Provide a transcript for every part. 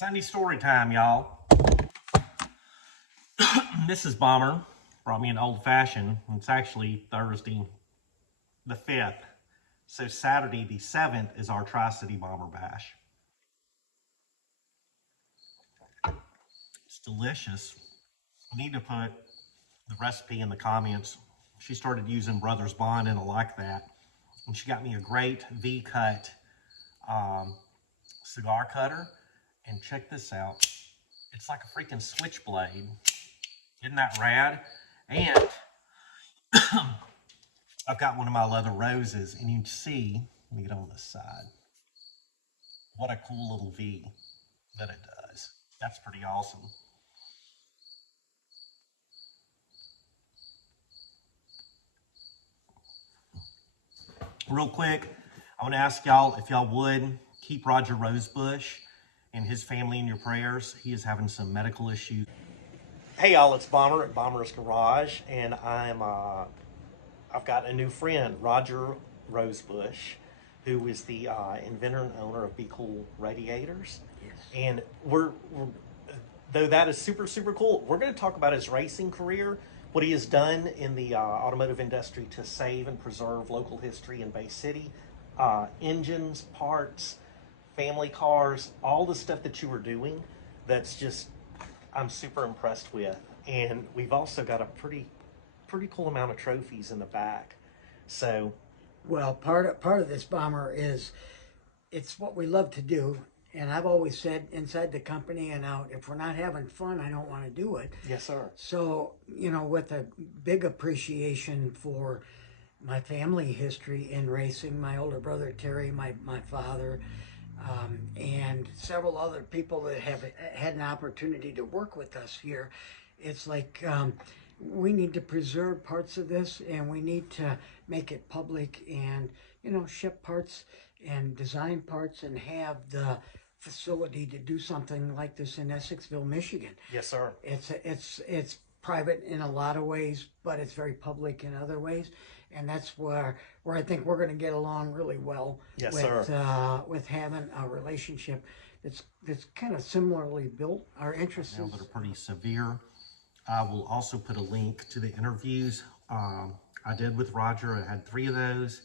Sunday story time, y'all. Mrs. Bomber brought me an old fashioned. It's actually Thursday the 5th. So Saturday the 7th is our Tri-City Bomber Bash. It's delicious. We need to put the recipe in the comments. She started using Brothers Bond and I like that. And she got me a great V-cut cigar cutter. And check this out. It's like a freaking switchblade. Isn't that rad? And I've got one of my leather roses, and you can see, let me get on this side, what a cool little V that it does. That's pretty awesome. Real quick, I want to ask y'all if y'all would keep Roger Rosebush and his family in your prayers. He is having some medical issues. Hey y'all, it's Bomber at Bomber's Garage, and I've got a new friend, Roger Rosebush, who is the inventor and owner of Be Cool Radiators. Yes. And we're though that is super, super cool, we're going to talk about his racing career, what he has done in the automotive industry to save and preserve local history in Bay City, engines, parts, family cars, all the stuff that you were doing that's just, I'm super impressed with. And we've also got a pretty cool amount of trophies in the back. So, well, part of this Bomber is it's what we love to do, and I've always said inside the company and out, if we're not having fun, I don't want to do it. yes, sir. So, with a big appreciation for my family history in racing, my older brother Terry, my father, and several other people that have had an opportunity to work with us here, it's like we need to preserve parts of this, and we need to make it public, and ship parts and design parts and have the facility to do something like this in Essexville, Michigan. Yes, sir. It's private in a lot of ways, but it's very public in other ways, and that's where I think we're going to get along really well. Yes, with sir. With having a relationship that's kind of similarly built. Our interests Now that are pretty severe. I will also put a link to the interviews I did with Roger. I had 3 of those.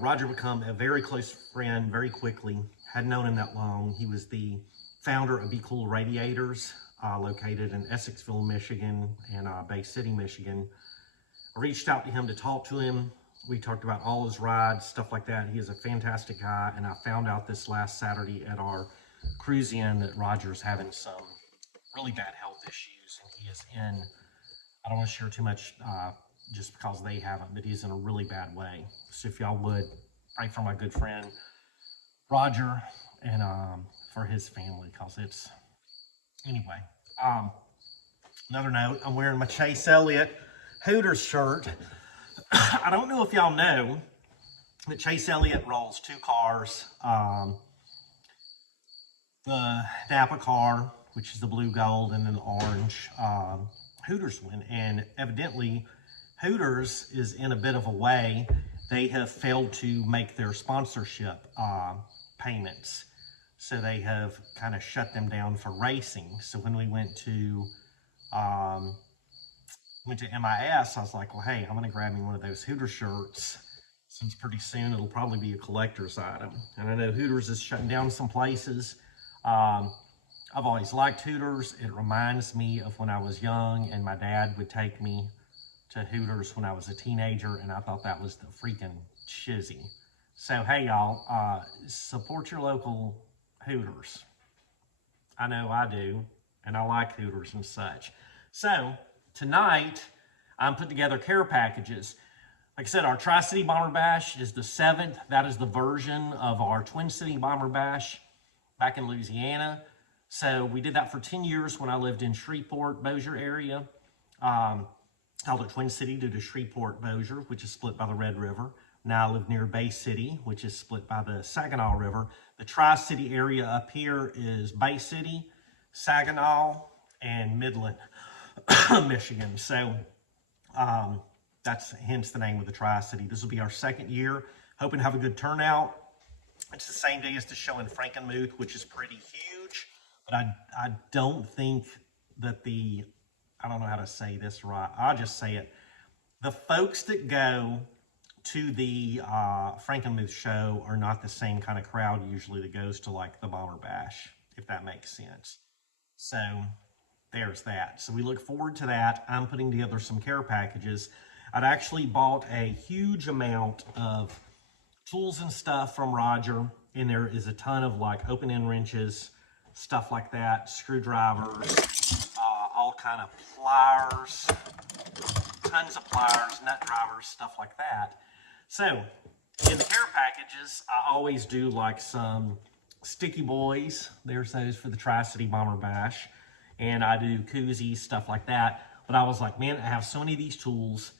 Roger became a very close friend very quickly. Hadn't known him that long. He was the founder of Be Cool Radiators, located in Essexville, Michigan, and Bay City, Michigan. I reached out to him to talk to him. We talked about all his rides, stuff like that. He is a fantastic guy, and I found out this last Saturday at our cruise-in that Roger's having some really bad health issues, and he is in, I don't want to share too much just because they haven't, but he's in a really bad way. So if y'all would pray for my good friend Roger and for his family, because it's, anyway. Another note, I'm wearing my Chase Elliott Hooters shirt. I don't know if y'all know that Chase Elliott rolls 2 cars. The Napa car, which is the blue gold, and then the orange Hooters one. And evidently, Hooters is in a bit of a way. They have failed to make their sponsorship payments. So they have kind of shut them down for racing. So when we went to MIS, I was like, well, hey, I'm going to grab me one of those Hooters shirts, since pretty soon it'll probably be a collector's item. And I know Hooters is shutting down some places. I've always liked Hooters. It reminds me of when I was young and my dad would take me to Hooters when I was a teenager, and I thought that was the freaking chizzy. So, hey, y'all, support your local Hooters. I know I do, and I like Hooters and such. So, tonight, I'm putting together care packages. Like I said, our Tri-City Bomber Bash is the 7th. That is the version of our Twin City Bomber Bash back in Louisiana. So we did that for 10 years when I lived in Shreveport, Bossier area. Called it Twin City due to Shreveport, Bossier, which is split by the Red River. Now I live near Bay City, which is split by the Saginaw River. The Tri-City area up here is Bay City, Saginaw, and Midland, Michigan. So that's hence the name of the Tri-City. This will be our 2nd year. Hoping to have a good turnout. It's the same day as the show in Frankenmuth, which is pretty huge. But I don't think that I don't know how to say this right. I'll just say it. The folks that go to the Frankenmuth show are not the same kind of crowd usually that goes to like the Bomber Bash, if that makes sense. So there's that. So we look forward to that. I'm putting together some care packages. I'd actually bought a huge amount of tools and stuff from Roger, and there is a ton of like open-end wrenches, stuff like that, screwdrivers, all kind of pliers, tons of pliers, nut drivers, stuff like that. So in the care packages, I always do like some sticky boys. There's those for the Tri-City Bomber Bash. And I do koozies, stuff like that. But I was like, man, I have so many of these tools.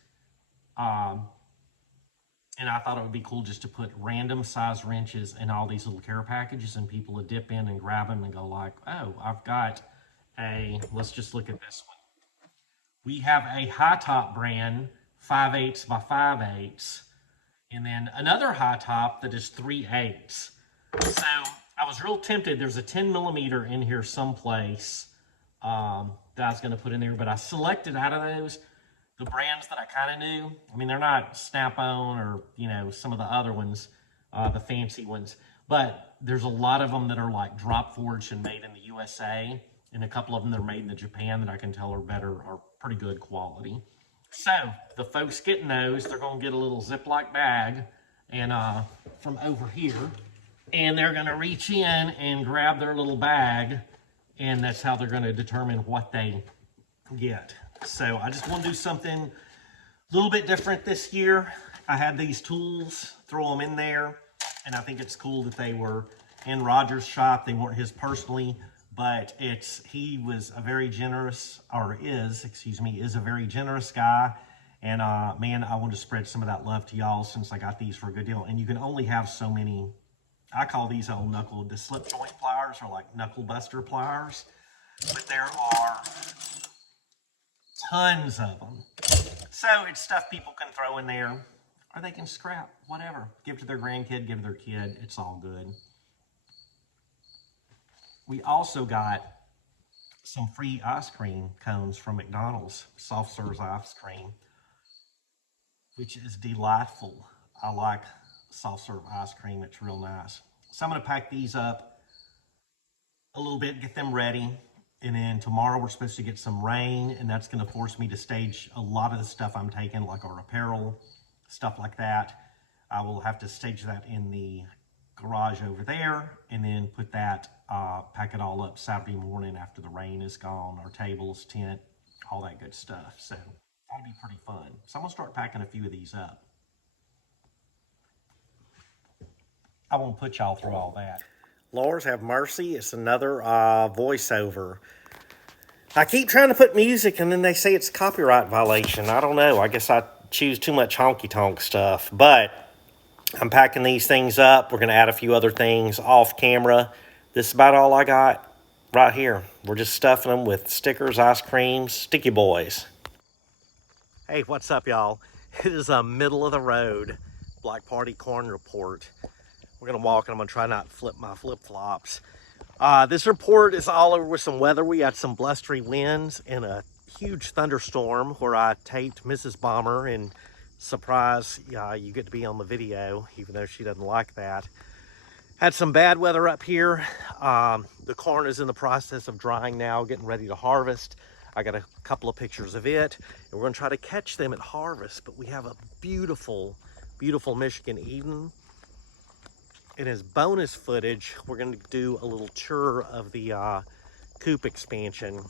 And I thought it would be cool just to put random size wrenches in all these little care packages, and people would dip in and grab them and go like, oh, I've got let's just look at this one. We have a high top brand, 5/8 by 5/8, and then another high top that is 3/8. So I was real tempted. There's a 10 millimeter in here someplace that I was going to put in there, but I selected out of those the brands that I kind of knew. I mean, they're not Snap-on or, you know, some of the other ones, the fancy ones, but there's a lot of them that are like drop forged and made in the USA, and a couple of them that are made in Japan that I can tell are pretty good quality. So the folks getting those, they're going to get a little Ziploc bag and from over here, and they're going to reach in and grab their little bag, and that's how they're going to determine what they get. So I just want to do something a little bit different this year. I had these tools, throw them in there, and I think it's cool that they were in Roger's shop. They weren't his personally, but he was a very generous, or is a very generous guy. And man, I want to spread some of that love to y'all since I got these for a good deal. And you can only have so many. I call these the slip joint pliers, or like knuckle buster pliers, but there are tons of them. So it's stuff people can throw in there, or they can scrap, whatever. Give to their grandkid, give to their kid. It's all good. We also got some free ice cream cones from McDonald's, soft serve ice cream, which is delightful. I like soft serve ice cream. It's real nice. So I'm going to pack these up a little bit, get them ready. And then tomorrow we're supposed to get some rain, and that's going to force me to stage a lot of the stuff I'm taking, like our apparel, stuff like that. I will have to stage that in the garage over there, and then put that, pack it all up Saturday morning after the rain is gone, our tables, tent, all that good stuff. So that'll be pretty fun. So I'm going to start packing a few of these up. I won't put y'all through all that. Lord have mercy, it's another voiceover. I keep trying to put music, and then they say it's copyright violation. I don't know. I guess I choose too much honky-tonk stuff. But I'm packing these things up. We're going to add a few other things off camera. This is about all I got right here. We're just stuffing them with stickers, ice creams, sticky boys. Hey, what's up, y'all? It is a middle of the road Blockparty corn report. We're going to walk, and I'm going to try not to flip my flip-flops. This report is all over with some weather. We had some blustery winds and a huge thunderstorm where I taped Mrs. Bomber, and surprise, you get to be on the video, even though she doesn't like that. Had some bad weather up here. The corn is in the process of drying now, getting ready to harvest. I got a couple of pictures of it, and we're going to try to catch them at harvest. But we have a beautiful, beautiful Michigan Eden. And as bonus footage, we're going to do a little tour of the coop expansion.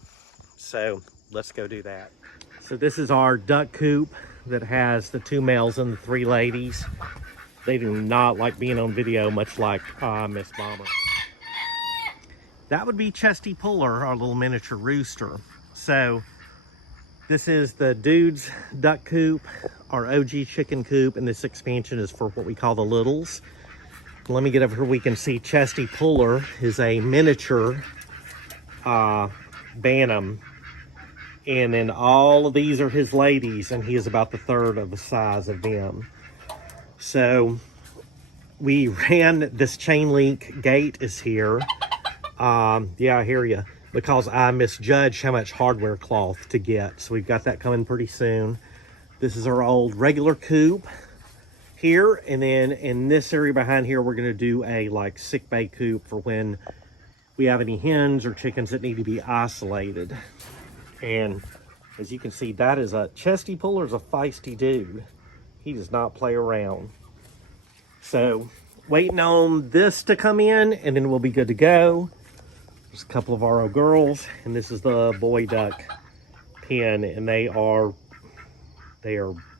So let's go do that. So this is our duck coop that has the 2 males and the 3 ladies. They do not like being on video, much like Miss Bomber. That would be Chesty Puller, our little miniature rooster. So this is the dude's duck coop, our OG chicken coop, and this expansion is for what we call the littles. Let me get over here. We can see Chesty Puller is a miniature Bantam. And then all of these are his ladies, and he is about the third of the size of them. So we ran this chain link gate is here. Yeah, I hear you. Because I misjudged how much hardware cloth to get. So we've got that coming pretty soon. This is our old regular coop here. And then in this area behind here, we're going to do a like sick bay coop for when we have any hens or chickens that need to be isolated. And as you can see, that is a chesty puller's a feisty dude. He does not play around. So waiting on this to come in and then we'll be good to go. There's a couple of RO girls, and this is the boy duck pen, and they are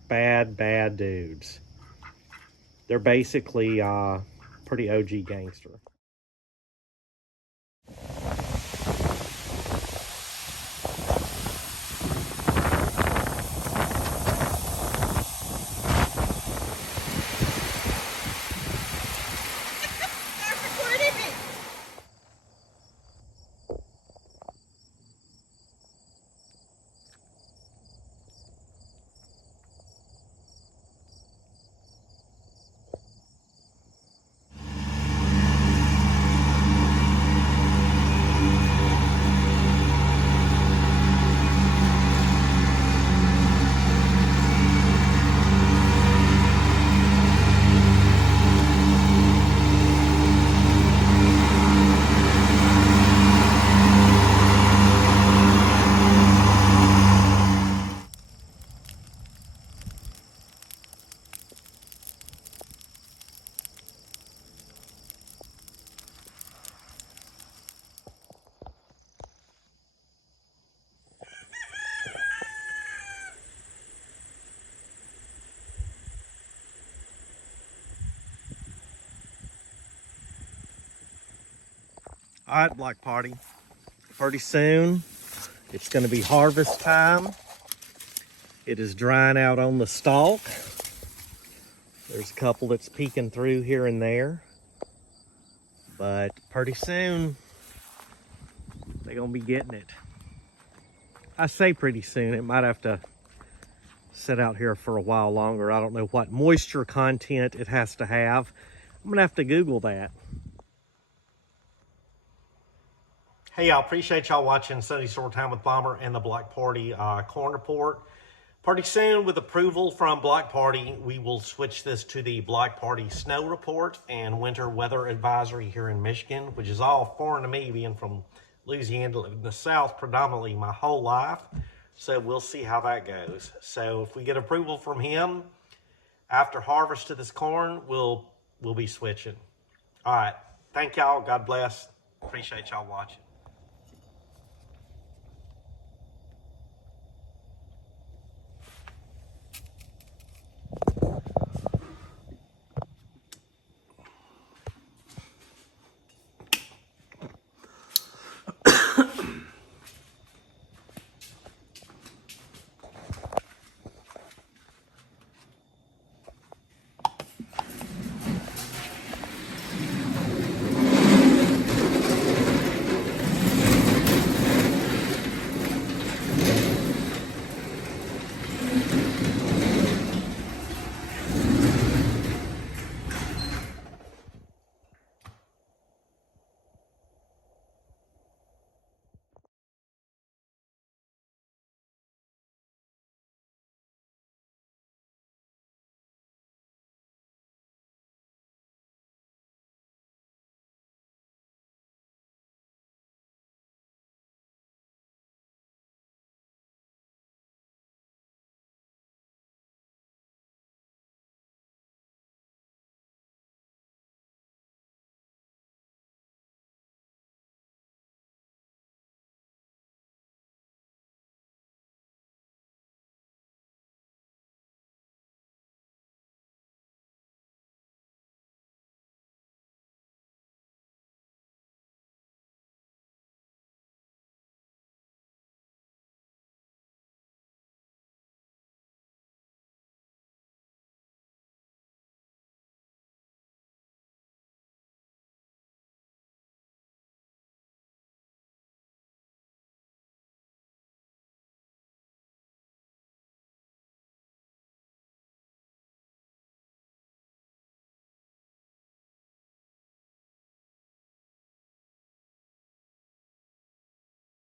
bad dudes. They're basically pretty OG gangster. All right, Blockparty. Pretty soon, it's going to be harvest time. It is drying out on the stalk. There's a couple that's peeking through here and there. But pretty soon, they're going to be getting it. I say pretty soon. It might have to sit out here for a while longer. I don't know what moisture content it has to have. I'm going to have to Google that. Hey, y'all, appreciate y'all watching Sunday Store Time with Bomber and the Blockparty Corn Report. Pretty soon, with approval from Blockparty, we will switch this to the Blockparty Snow Report and Winter Weather Advisory here in Michigan, which is all foreign to me, being from Louisiana in the South predominantly my whole life. So we'll see how that goes. So if we get approval from him after harvest of this corn, we'll be switching. All right. Thank y'all. God bless. Appreciate y'all watching.